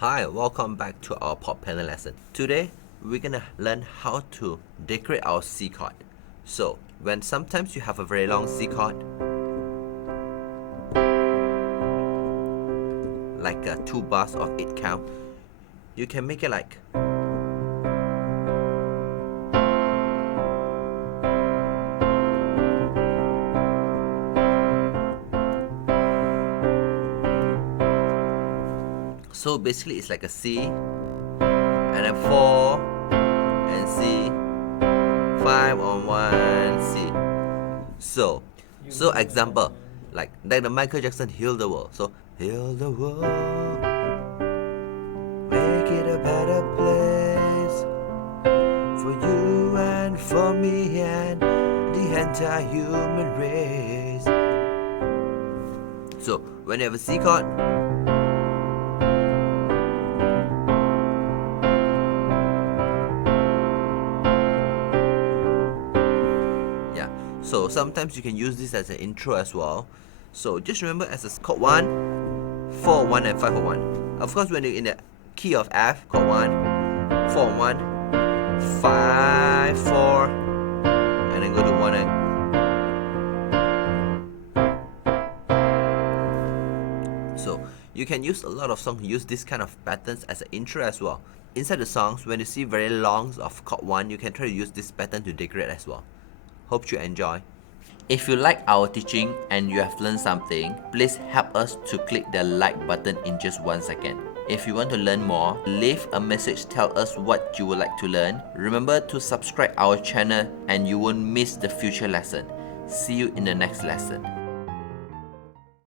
Hi, welcome back to our pop piano lesson. Today, we're gonna learn how to decorate our C chord. So, when sometimes you have a very long C chord, like 2 bars of 8 count, you can make it like so basically it's like a C and then 4 and C, 5 on 1 C. So example, like the Michael Jackson Heal the World. So heal the world, make it a better place for you and for me and the entire human race. So when you have a C chord, so sometimes you can use this as an intro as well. So just remember as a chord 1, 4, 1 and 5 on 1. Of course when you're in the key of F, chord 1, 4 on 1, 5, 4, and then go to 1 and so you can use a lot of songs, use this kind of patterns as an intro as well. Inside the songs, when you see very longs of chord 1, you can try to use this pattern to decorate as well. Hope you enjoy. If you like our teaching and you have learned something, please help us to click the like button in just 1 second. If you want to learn more, leave a message, tell us what you would like to learn. Remember to subscribe our channel and you won't miss the future lesson. See you in the next lesson.